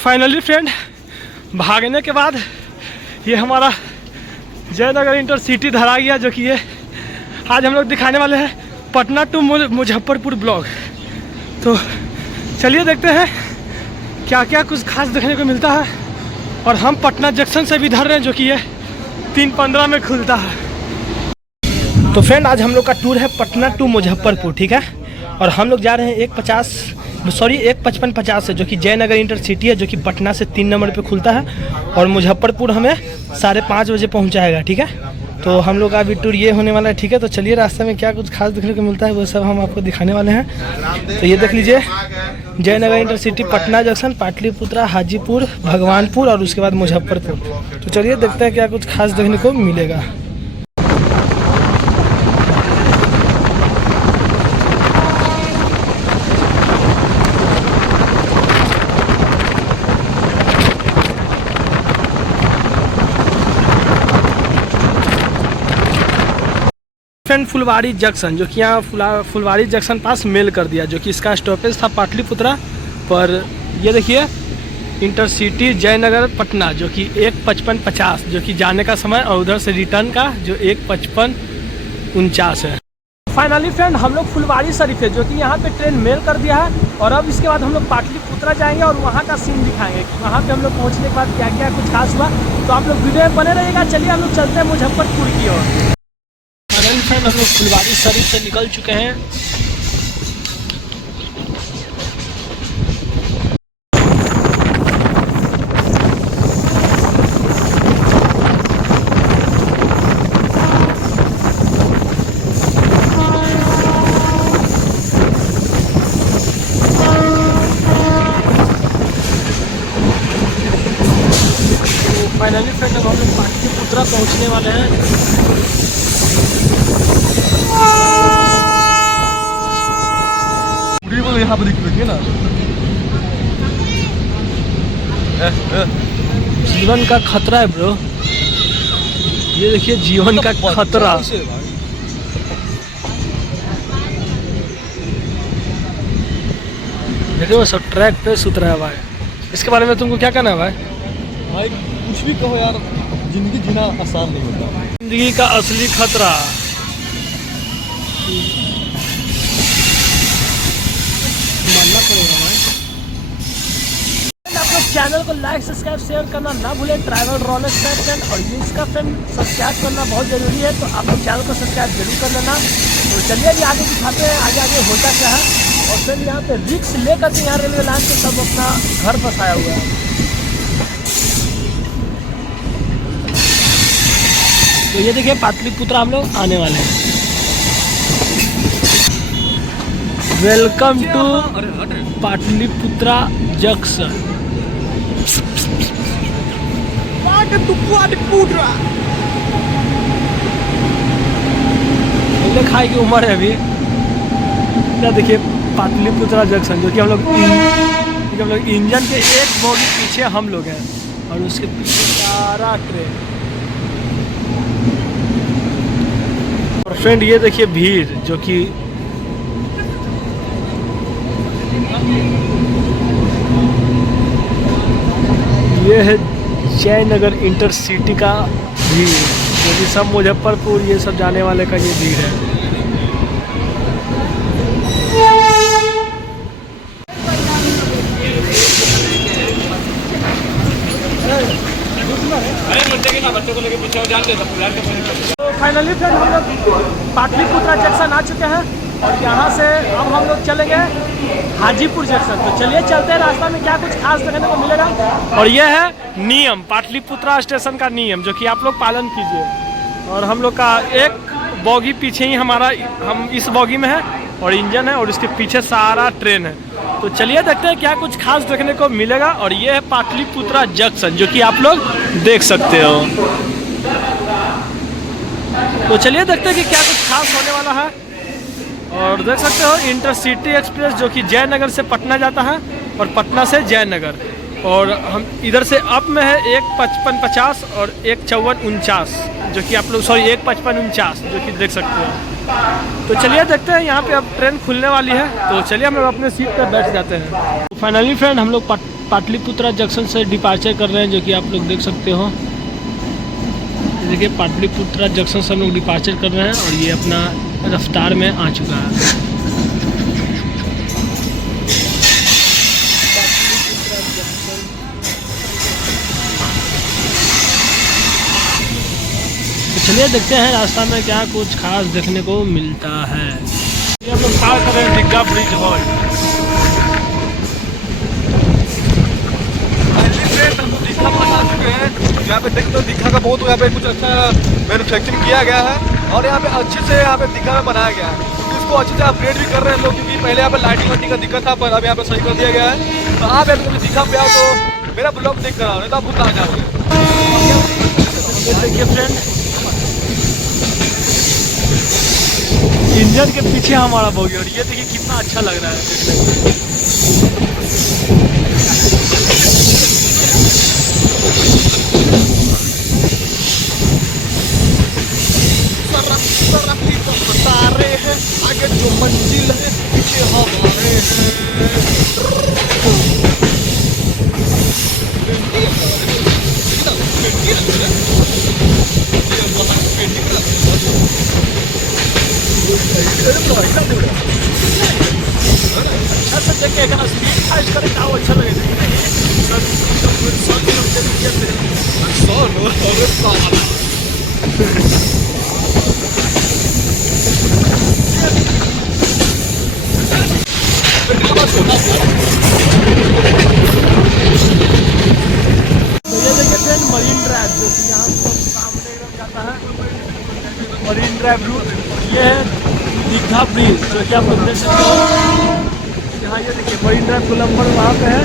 Finally friend, भागने के बाद ये हमारा जयनगर इंटरसिटी धरा गया, जो कि ये आज हम लोग दिखाने वाले हैं पटना टू मुजफ्फरपुर ब्लॉग। तो चलिए देखते हैं क्या क्या कुछ खास देखने को मिलता है। और हम पटना जंक्शन से भी धर रहे हैं, जो कि ये 3:15 में खुलता है। तो फ्रेंड, आज हम लोग का टूर है पटना टू मुजफ्फरपुर, ठीक है। और हम लोग जा रहे हैं 1:55 से, जो कि जयनगर इंटरसिटी है, जो कि पटना से 3 नंबर पे खुलता है। और मुजफ्फरपुर हमें 5:30 बजे पहुंचाएगा, ठीक है। तो हम लोग का अभी टूर ये होने वाला है, ठीक है। तो चलिए रास्ते में क्या कुछ खास देखने को मिलता है वो सब हम आपको दिखाने वाले हैं। तो ये देख लीजिए, जयनगर इंटरसिटी पटना जंक्शन, पाटलिपुत्रा, हाजीपुर, भगवानपुर और उसके बाद मुजफ्फरपुर। तो चलिए देखते हैं क्या कुछ खास देखने को मिलेगा। फ्रेंड, फुलवारी जंक्शन, जो कि यहाँ फुलवारी जंक्शन पास मेल कर दिया, जो कि इसका स्टॉपेज था पाटलिपुत्रा पर। ये देखिए इंटरसिटी जयनगर पटना, जो कि 1:55 जो कि जाने का समय, और उधर से रिटर्न का जो 1:55:49 है। फाइनली फ्रेंड, हम लोग फुलवारी शरीफ है, जो कि यहाँ पे ट्रेन मेल कर दिया है। और अब इसके बाद हम लोग पाटलिपुत्रा जाएंगे और वहाँ का सीन दिखाएंगे कि वहाँ पे हम लोग पहुँचने के बाद क्या क्या कुछ खास हुआ। तो आप लोग वीडियो में बने रहिएगा। चलिए हम लोग चलते हैं मुजफ्फरपुर की ओर। फ्रेंड, हम लोग फुलवारी शरीफ से निकल चुके हैं। फाइनली फ्रेंड, अब हम लोग पाटलिपुत्रा पहुंचने वाले हैं। यहाँ पर देखिए ना, जीवन का खतरा है ब्रो। ये देखिए जीवन का खतरा। देखो सब ट्रैक पे सुत रहा है भाई। इसके बारे में तुमको क्या कहना है भाई? भाई कुछ भी कहो यार, जिंदगी जीना आसान नहीं होता। जिंदगी का असली खतरा। मानना पड़ेगा भाई। आप लोग चैनल को लाइक, सब्सक्राइब, शेयर करना ना भूलें। ट्रैवल रॉलेक्स फ्रेंड, और ये इसका फ्रेंड सब्सक्राइब करना बहुत जरूरी है। तो आप लोग चैनल को सब्सक्राइब जरूर कर लेना। तो चलिए अभी आगे दिखाते हैं आगे आगे होता क्या है। और फिर यहाँ पे रिक्स लेकर के यहाँ रेलवे लाइन पे सब अपना घर बसाया हुआ है। तो ये देखिए पाटलिपुत्रा हम लोग आने वाले हैं। Welcome to Pataliputra junction. खाई की उम्र है अभी। क्या देखिए पाटलिपुत्रा जंक्शन, जो कि हम लोग इंजन के एक बोगी पीछे हम लोग हैं, और उसके पीछे सारा ट्रेन। और फ्रेंड ये देखिए भीड़, जो कि ये है जयनगर इंटरसिटी का भीड़, जो कि सब मुजफ्फरपुर ये सब जाने वाले का ये भीड़ है। तो फाइनली फ्रेंड, हम लोग पाटलिपुत्रा जंक्शन आ चुके हैं। और यहाँ से अब हम लोग चलेंगे हाजीपुर जंक्शन। तो चलिए चलते हैं, रास्ता में क्या कुछ खास देखने को मिलेगा। और ये है नियम, पाटलिपुत्रा स्टेशन का नियम, जो कि आप लोग पालन कीजिए। और हम लोग का एक बॉगी पीछे ही हम इस बॉगी में है, और इंजन है, और इसके पीछे सारा ट्रेन है। तो चलिए देखते हैं क्या कुछ खास देखने को मिलेगा। और ये है पाटलिपुत्रा जंक्शन, जो कि आप लोग देख सकते हो। तो चलिए देखते हैं कि क्या कुछ खास होने वाला है। और देख सकते हो इंटरसिटी एक्सप्रेस, जो कि जयनगर से पटना जाता है और पटना से जयनगर। और हम इधर से अप में है 1:55:50 और 1:54:49, जो कि आप लोग 1:55:49 जो कि देख सकते हैं। तो चलिए देखते हैं, यहाँ पे अब ट्रेन खुलने वाली है, तो चलिए हम लोग अपने सीट पर बैठ जाते हैं। तो फाइनली फ्रेंड हम लोग पाटलिपुत्रा जंक्शन से डिपार्चर कर रहे हैं, जो कि आप लोग देख सकते हो। देखिए पाटलिपुत्रा जंक्शन से हम लोग डिपार्चर कर रहे हैं और ये अपना रफ्तार में आ चुका है। तो चलिए देखते हैं रास्ता में क्या कुछ खास देखने को मिलता है। ये हम लोग पार कर रहे हैं दीघा ब्रिज हॉल। यहाँ पे देखते हो दीघा का बहुत यहाँ पे कुछ अच्छा मैन्युफैक्चरिंग किया गया है और यहाँ पे अच्छे से यहाँ पे दीघा में बनाया गया है, क्योंकि इसको अच्छे से अपग्रेड भी कर रहे हैं लोग, क्योंकि पहले यहाँ पे लाइटिंग वाइटिंग का दिक्कत था, पर अब यहाँ पे सही कर दिया गया है। तो आप अगर कभी दीघा पे आओ तो मेरा ब्लॉग देख कर आओ, नहीं तो आप भूल आ जाओगे। देखिए फ्रेंड, इंजन के पीछे हमारा बोगी और ये देखिए कितना अच्छा लग रहा है देखने में। तारे हैं आगे जो मंजिल है पीछे हमारे अच्छा से देखेगा, स्पीड फास्ट करेगा वो अच्छा लगेगा। तो ये देखिए फ्रेंड मरीन ड्राइव, जो कि यहाँ सामने एकदम जाता है मरीन ड्राइव रूट। ये है दीघा ब्रिज, जो कि आप लोग देख सकते हो। यहाँ ये देखिए मरीन ड्राइव गोलम्बर वहाँ पे है।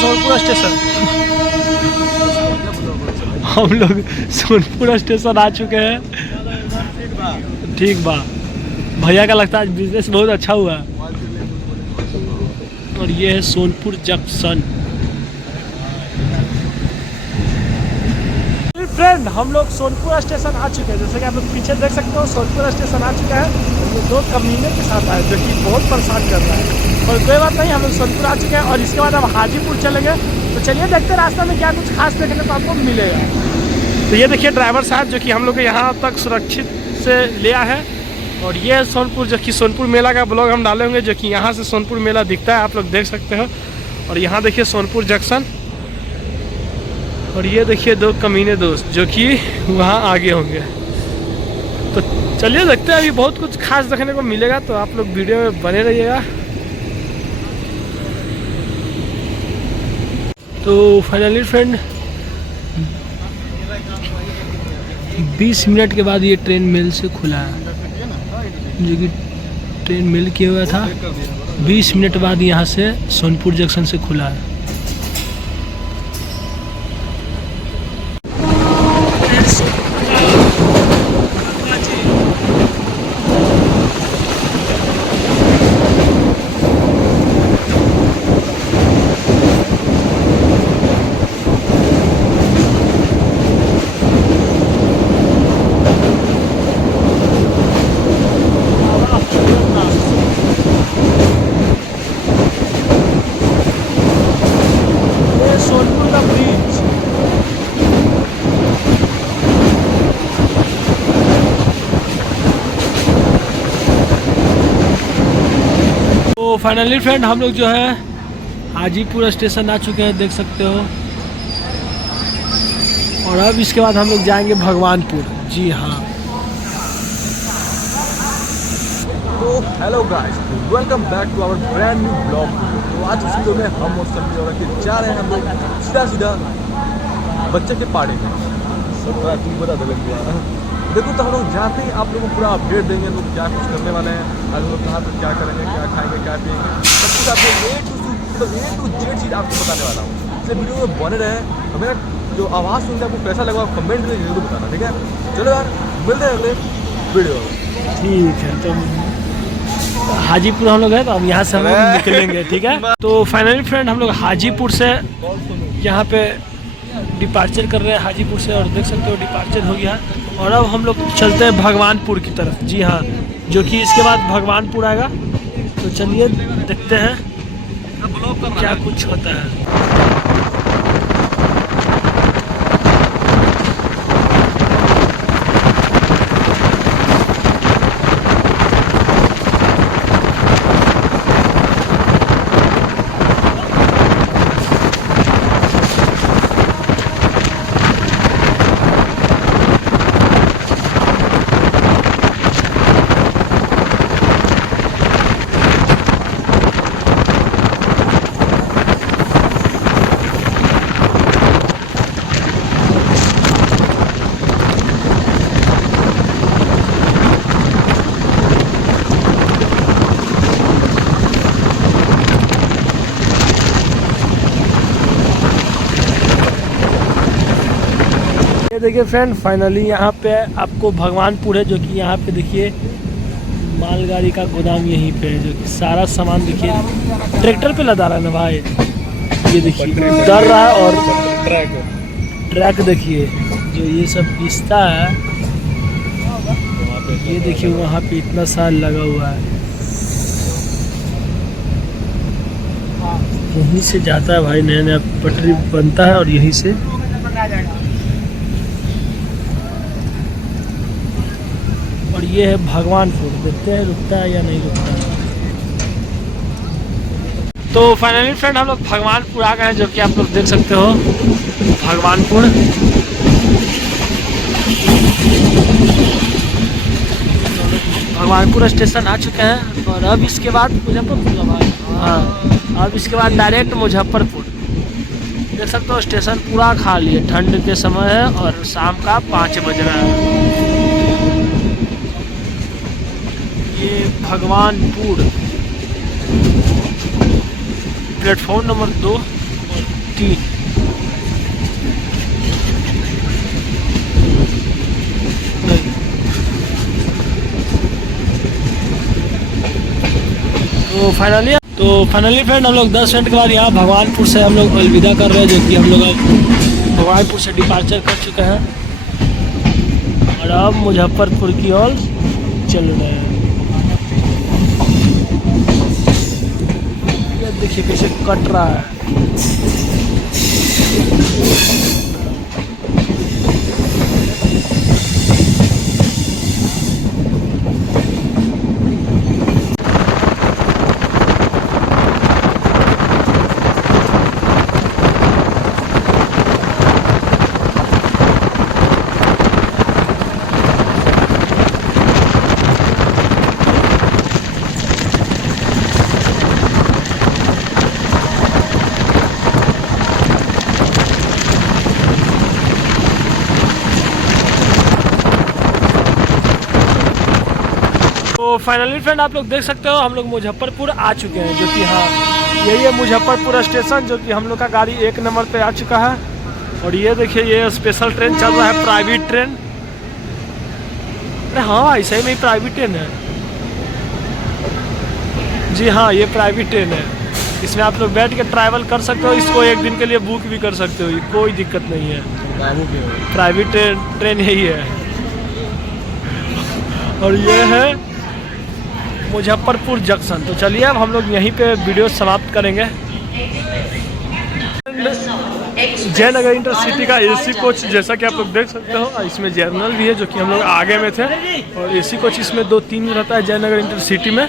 सोनपुर स्टेशन। हम लोग सोनपुर स्टेशन आ चुके हैं। ठीक बा भैया का लगता है आज बिजनेस बहुत अच्छा हुआ। और ये है सोनपुर जंक्शन। फ्रेंड हम लोग सोनपुर स्टेशन आ चुके हैं। जैसे कि आप लोग पीछे देख सकते हो सोनपुर स्टेशन आ चुका है। ये दो कमीने के साथ आए जो कि बहुत परेशान कर रहा है, और कोई बात नहीं, हम लोग सोनपुर आ चुके हैं और इसके बाद हम हाजीपुर चलेंगे। तो चलिए देखते हैं रास्ते में क्या कुछ खास देखने को आपको मिलेगा। तो ये देखिए ड्राइवर साहब जो कि हम लोग को यहाँ तक सुरक्षित से ले आए हैं। और ये है सोनपुर, जो कि सोनपुर मेला का ब्लॉग हम डाले होंगे, जो कि यहाँ से सोनपुर मेला दिखता है, आप लोग देख सकते हो। और यहाँ देखिए सोनपुर जंक्शन। और ये देखिए दो कमीने दोस्त जो कि वहाँ आगे होंगे। तो चलिए देखते हैं, अभी बहुत कुछ खास देखने को मिलेगा, तो आप लोग वीडियो में बने रहिएगा। तो फाइनली फ्रेंड 20 मिनट के बाद ये ट्रेन मिल से खुला है, जो कि ट्रेन मिल किया हुआ था। 20 मिनट बाद यहाँ से सोनपुर जंक्शन से खुला है। सोनपुर का ब्रिज। तो फाइनली फ्रेंड हम लोग जो है हाजीपुर स्टेशन आ चुके हैं, देख सकते हो। और अब इसके बाद हम लोग जाएंगे भगवानपुर। जी हाँ। तो hello guys, welcome back to our brand new blog. तो आज इस वीडियो में हम और सभी और के जा रहे हैं हम लोग सीधा बच्चे के पार्टी में। सब तू बता दे लग गया। देखो तो हम लोग जाते ही आप लोगों को पूरा अपडेट देंगे, लोग क्या कुछ करने वाले हैं, आज लोग कहाँ पर क्या करेंगे, क्या खाएंगे, क्या पिएंगे, सब कुछ आपको ए टू जेड चीज़ आपको बताने वाला हूँ। इसे वीडियो में बने रहे। और मेरा जो आवाज़ सुनते आपको कैसा लगा कमेंट में जरूर बताना, ठीक है। चलो यार मिलते हैं अगले वीडियो में। ठीक है, तो हाजीपुर हम लोग हैं, तो अब यहाँ से हम लोग निकलेंगे, ठीक है। तो फाइनली फ्रेंड हम लोग हाजीपुर से यहाँ पे डिपार्चर कर रहे हैं हाजीपुर से, और देख सकते हो डिपार्चर हो गया। और अब हम लोग चलते हैं भगवानपुर की तरफ। जी हाँ, जो कि इसके बाद भगवानपुर आएगा। तो चलिए देखते हैं क्या कुछ होता है। देखिए फ्रेंड, फाइनली यहाँ पे आपको भगवानपुर है, जो कि यहाँ पे देखिए मालगाड़ी का गोदाम यहीं पे है, जो कि सारा सामान देखिए ट्रैक्टर पे लदा रहा है ना भाई। ये देखिए उतर रहा है, और ट्रैक देखिए जो ये सब पिसता है। ये देखिए वहाँ पे इतना साल लगा हुआ है, यहीं से जाता है भाई, नया नया पटरी बनता है और यहीं से। और ये है भगवानपुर, देखते हैं रुकता है या नहीं रुकता है। तो फाइनली फ्रेंड हम लोग भगवानपुर आ गए हैं, जो कि आप लोग देख सकते हो भगवानपुर। भगवानपुर स्टेशन आ चुके हैं, और अब इसके बाद मुजफ्फरपुर भाई। हाँ, अब इसके बाद डायरेक्ट मुजफ्फरपुर। देख सकते हो स्टेशन पूरा खाली है, ठंड के समय है और शाम का 5 बज रहा है। ये भगवानपुर प्लेटफॉर्म नंबर 2 और 3। तो फाइनली फ्रेंड हम लोग 10 मिनट के बाद यहाँ भगवानपुर से हम लोग अलविदा कर रहे हैं, जो कि हम लोग अब भगवानपुर से डिपार्चर कर चुके हैं और अब मुजफ्फरपुर की ओर चल रहे हैं। ये देखिए कैसे कट रहा है। तो फाइनली फ्रेंड आप लोग देख सकते हो हम लोग मुजफ्फरपुर आ चुके हैं, जो कि हाँ यही है मुजफ्फरपुर स्टेशन, जो कि हम लोग का गाड़ी 1 नंबर पे आ चुका है। और ये देखिए ये स्पेशल ट्रेन चल रहा है, प्राइवेट ट्रेन। अरे हाँ भाई सही में प्राइवेट ट्रेन है। जी हाँ ये प्राइवेट ट्रेन है, इसमें आप लोग बैठ के ट्रैवल कर सकते हो। इसको 1 दिन के लिए बुक भी कर सकते हो, कोई दिक्कत नहीं है। प्राइवेट ट्रेन यही है। और ये है मुजफ्फरपुर जंक्शन। तो चलिए अब हम लोग यहीं पे वीडियो समाप्त करेंगे। जयनगर इंटरसिटी का एसी कोच जैसा कि आप लोग देख सकते हो, इसमें जर्नल भी है जो कि हम लोग आगे में थे, और एसी कोच इसमें 2-3 रहता है जयनगर इंटरसिटी में।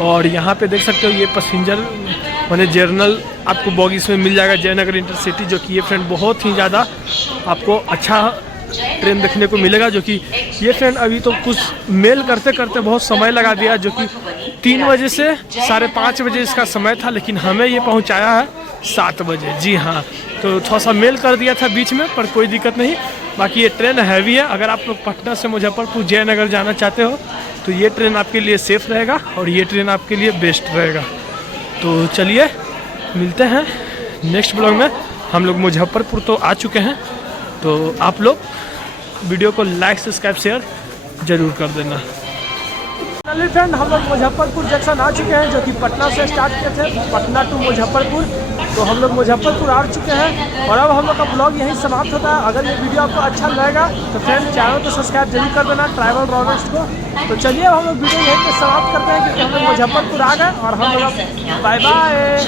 और यहाँ पे देख सकते हो ये पैसेंजर माने जर्नल आपको बॉगी इसमें मिल जाएगा जयनगर इंटरसिटी, जो कि ये फ्रेंड बहुत ही ज़्यादा आपको अच्छा ट्रेन देखने को मिलेगा। जो कि ये ट्रेन अभी तो कुछ मेल करते करते बहुत समय लगा दिया, जो कि 3 बजे से 5:30 बजे इसका समय था, लेकिन हमें ये पहुंचाया है 7 बजे। जी हाँ, तो थोड़ा सा मेल कर दिया था बीच में, पर कोई दिक्कत नहीं। बाकी ये ट्रेन हैवी है, अगर आप लोग पटना से मुजफ्फरपुर जयनगर जाना चाहते हो तो ये ट्रेन आपके लिए सेफ़ रहेगा, और ये ट्रेन आपके लिए बेस्ट रहेगा। तो चलिए मिलते हैं नेक्स्ट ब्लॉग में। हम लोग मुजफ्फरपुर तो आ चुके हैं, तो आप लोग वीडियो को लाइक सब्सक्राइब शेयर ज़रूर कर देना। फाइनली फ्रेंड हम लोग मुजफ्फरपुर जंक्शन आ चुके हैं, जो कि पटना से स्टार्ट किए थे, पटना टू मुजफ्फरपुर। तो हम लोग मुजफ्फरपुर आ चुके हैं, और अब हम लोग का ब्लॉग यहीं समाप्त होता है। अगर ये वीडियो आपको अच्छा लगेगा तो फ्रेंड चैनल को सब्सक्राइब जरूर कर देना, ट्रैवल रॉनेस्ट को। तो चलिए अब हम लोग वीडियो यहीं पे समाप्त करते हैं, क्योंकि हम लोग मुजफ्फरपुर आ गए, और हम लोग बाय बाय।